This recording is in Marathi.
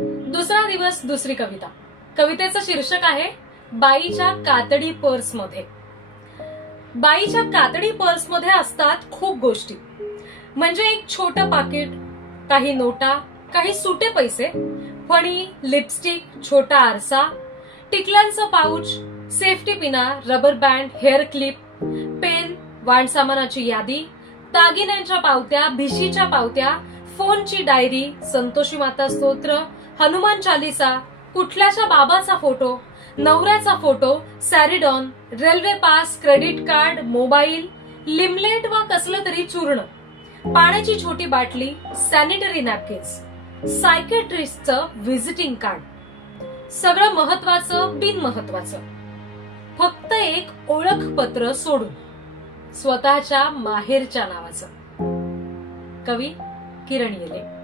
दुसरा दिवस दुसरी कविता. कवितेचं शीर्षक आहे बाईच्या कातडी पर्स मध्ये. बाईच्या कातडी पर्स मध्ये असतात खूप गोष्टी. म्हणजे एक छोटं पाकिट, काही नोटा, काही सुटे पैसे, फणी, लिपस्टिक, छोटा आरसा, टिकल्यांचं पाऊच, सेफ्टी पिना, rubber band, hair clip, pen, वाणसामानाची यादी, दागिन्यांच्या पावत्या, भिशीच्या पावत्या, फोनची डायरी, संतोषी माता स्तोत्र, हनुमान चालीसा, कुठल्याच्या बाबाचा फोटो, नवऱ्याचा photo, Saridon, railway pass, credit card, mobile, लिमलेट वा कसलं तरी चूर्ण, पाण्याची छोटी बाटली, सॅनिटरी नॅपकिन्स, सायकेट्रिस्टचं व्हिजिटिंग कार्ड. सगळं महत्वाचं बिनमहत्वाचं. फक्त एक ओळखपत्र सोडून, स्वतःच्या माहेरच्या नावाचं. कवी किरण येले.